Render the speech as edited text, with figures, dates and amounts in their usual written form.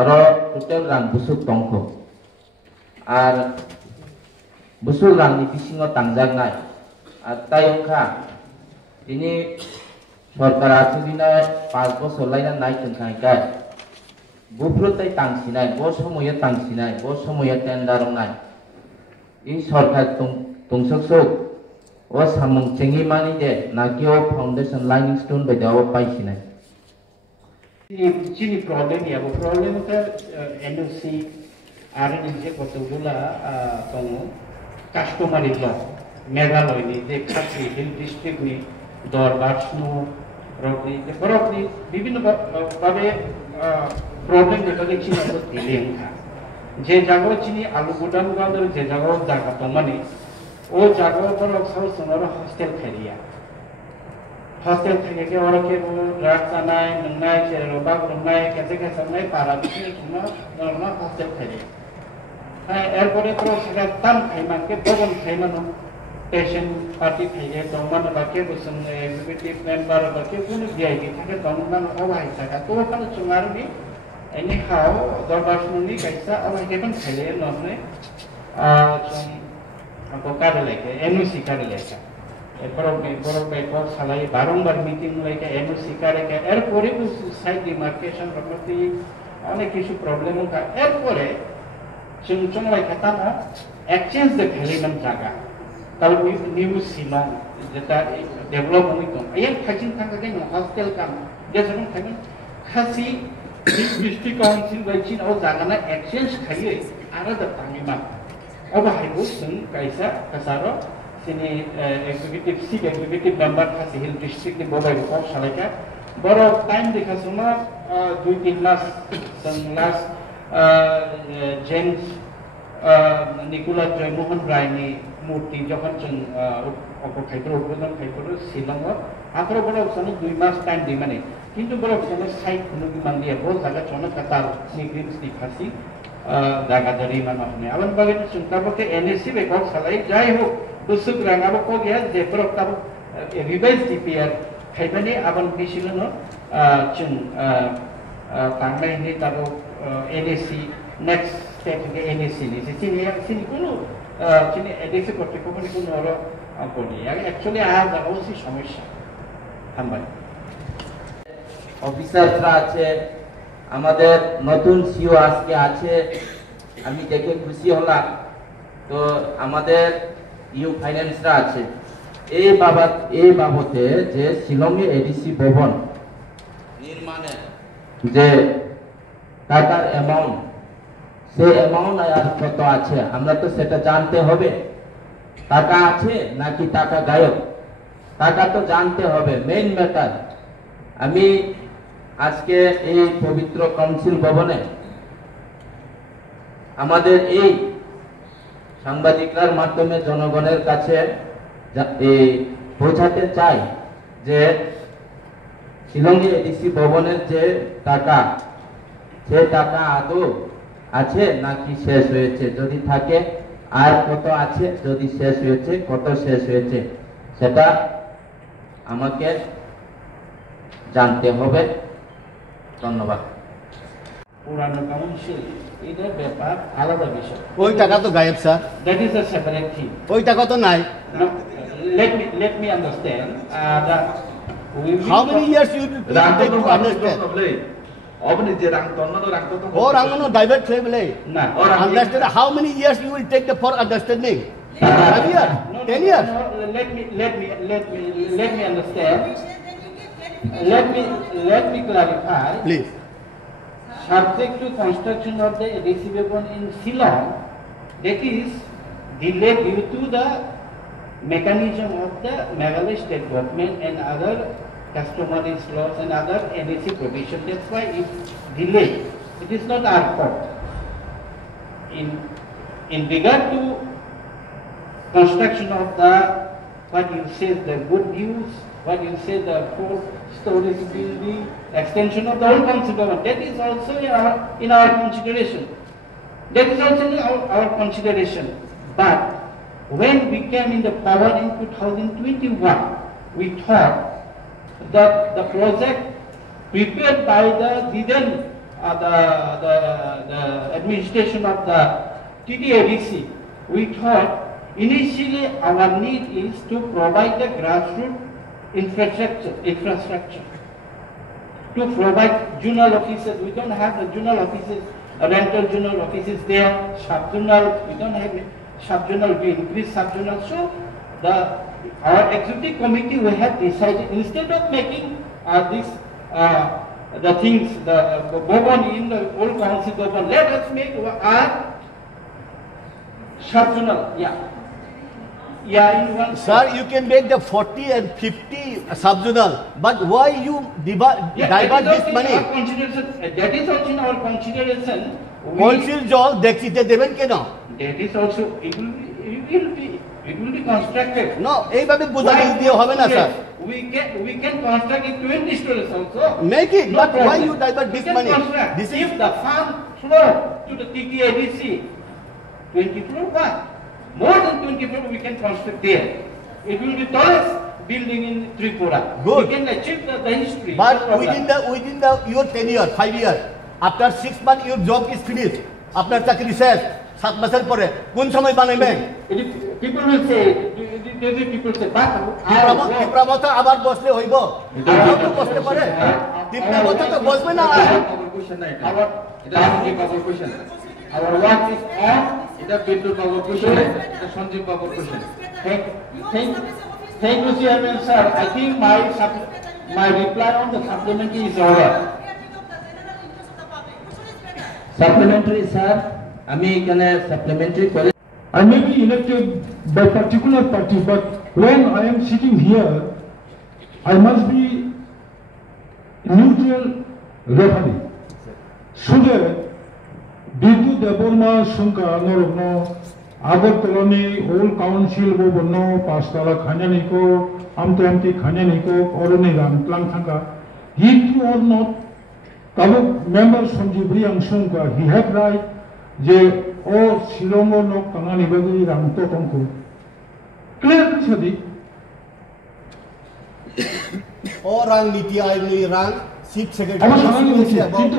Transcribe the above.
oro total rang busuk tongko ar busuk rang ni bisingo tangjagnai ar tayongkha ini সরকার আচুদিনা 5 বছর লাইনা নাই তংখাইকা বুফ্রুতাই তাংসিনাই ব সময়ে তাংসিনাই ব সময়ে টেন্ডার নাই এই সরকার তংসকসক ও সামং চেঙ্গি মানি দে নাকিও ফাউন্ডেশন লাইনিং স্টোন বেদাও পাইছিনাই চিনি প্রবলেম ইয়াবো প্রবলেম কা এনওসি আর যে কতগুলা দङ কাস্টমারি ল মেঘালয়নি যে খাসি হিল ডিস্ট্রিক্টনি দরবারসনু রকনি বরকনি বিভিন্ন ভাবে প্রবলেম যেটা চিনি দিলেনখা যে জায়গা চিনি আলু গুদাম গাদর যে জায়গা দমানি ও জায়গা বরক সাউসনর হস্টেল খাইয়া hostel থেকে কে ওরকে ড্রাগস আনাই নংনাই রোবা রংনাই কেসে কেসে নাই পারা বিসি কিনা নরমাল হস্টেল থেকে হ্যাঁ এরপরে তো সেটা দাম খাইমানকে বগন খাইমানো পেশেন্ট পার্টি থেকে দমান বাকে বসন এক্সিকিউটিভ মেম্বার বাকে কোনো ভিআইপি থেকে দমান অবাই থাকা তো ওখানে চুমারবি এনি খাও দরবারসনি কাইসা অবাই কেবন খাইলে ননে চুম কারে লেখে এনওসি কারে লেখা এরপর সালাই বারংবার মিটিং লাইকা এনওসি কারেকা এরপরে সাইড ডিমার্কেশন প্রপার্টি অনেক কিছু প্রবলেম হোক এরপরে চুং লাইকা তামা এক্সচেঞ্জ দে ভ্যালিমেন্ট জায়গা তাও নিউ শিলং যেটা ডেভেলপ হইতো এই খাইছিন থাকা কেন হস্টেল কাম যেরকম থাকেন খাসি ডিস্ট্রিক্ট কাউন্সিল বাইছিন ও জায়গানা এক্সচেঞ্জ খাইয়ে আলাদা তাঙ্গিমা অবাহাইবো जों কাইসা কাসারো sini chief executive member khasi hill district ni bobai ko salaika boro time dekha suma 2-3 mas last James Nicola Joymohan Rai ni murti jokhon chung opokhaipro udbodhon khaipro Shillong atro boro sone 2 mas time di mane kintu boro sone site nugi mandia bo jaga chono katar ni greens ni khasi jaga dari mana hone aban bagen chung taboke NSC record salai jai hok busuk rangabo ko gya je prok tab revise DPR khaibani aban bisilono chung tangnai ni tabo NSC next step ke NSC ni sini kuno sini NSC korte ko ni kuno ro aponi actually I have also সমস্যা থামবাই অফিসাররা আছে আমাদের নতুন সিও আজকে আছে আমি দেখে খুশি হলাম তো আমাদের ইউ ফাইন্যান্সরা আছে এই বাবদে যে শিলংয়ে এডিসি ভবন নির্মাণে যে টাকার অ্যামাউন্ট সেই অ্যামাউন্ট আর কত আছে আমরা তো সেটা জানতে হবে টাকা আছে নাকি টাকা গায়ব টাকা তো জানতে হবে মেইন ম্যাটার আমি আজকে এই পবিত্র কাউন্সিল ভবনে আমাদের এই সাংবাদিকরার মাধ্যমে জনগণের কাছে পৌঁছাতে চাই যে শিলংয়ে এডিসি ভবনের যে টাকা সে টাকা আদৌ আছে নাকি শেষ হয়েছে যদি থাকে আর কত আছে যদি শেষ হয়েছে কত শেষ হয়েছে সেটা আমাকে জানতে হবে ধন্যবাদ পুরানো কাউন্সিল এটা ব্যাপার আলাদা বিষয় ওই টাকা তো গায়েব sir that is a separate thing ওই টাকা তো নাই let me understand that how many years you will take to understand আপনি যে রাং তন্ন রাং তো ও রাঙ্গনো ডাইভার্ট লেভেলে না understand how many years you will take for understanding 5 years 10 years let me understand let me clarify please subject to construction of the ADC weapon in Shillong that is delayed due to the mechanism of the Meghalaya state government and other customary laws and other NAC provision. That's why it's delayed. It is not our fault. In regard to construction of the what you say the good news, what you say the 4 stories building, extension of the whole council government, that is also in our consideration. That is also in our consideration. But when we came in the power in 2021, we thought that the project prepared by the then the administration of the TDADC, we thought initially our need is to provide the grassroots infrastructure. To provide journal offices, we don't have the journal offices, rental journal offices there, sub-journal, we don't have sub-journal, we increase sub-journal. So our executive committee, we have decided, instead of making the things, the Bobon in the old council Bobon, let us make our sub-journal, in one. Sir, you can make the 40 and 50 subjournal, but why you divert this money? That is also in our consideration. Council জল দেখতে দেবেন কেন? That is also, it will be constructed. No, এইভাবে বুঝাই দিয়ে হবে না sir. We can construct it 20 stories also. Make it, No but why problem. you divert this We can money? construct. This If is the fund flow to the TTADC, 20 crore, why? More than 20 crore we can construct there. It will be tallest building in Tripura. Good. We can achieve the history. but no problem. within your tenure 5 years, after 6 months your job is finished. আপনার চাকরি শেষ 7 বছর পরে কোন সময় বানাবেন? People will say, people say, but তীব্রমত আবার বসলে হইব? আবার তো বসতে পারে। তীব্রমত তো বসবে না। our work is on. এটা বিদ্যুৎ বাবুর কোশ্চেন এটা সঞ্জীব বাবুর question Thank you, Chairman sir. I think my reply on the supplementary is over. Supplementary sir, আমি এখানে সাপ্লিমেন্টারি করে I may be elected by particular party, but when I am sitting here, I must be neutral referee. So that Bidu Deborma Sunka Norogno, Agartolani, Old Council Bobono, Pastala Kanyaniko, Amti Kanyaniko, Orone Ram Klankanga, he or not, Kabu members from Jibriang Sunka, he had right. যে ও শিলংও লোক কাঙালি বেগুই রামত টঙ্কু ক্লিয়ার ছদি orang niti aini rang chief secretary আমার সামনে কিন্তু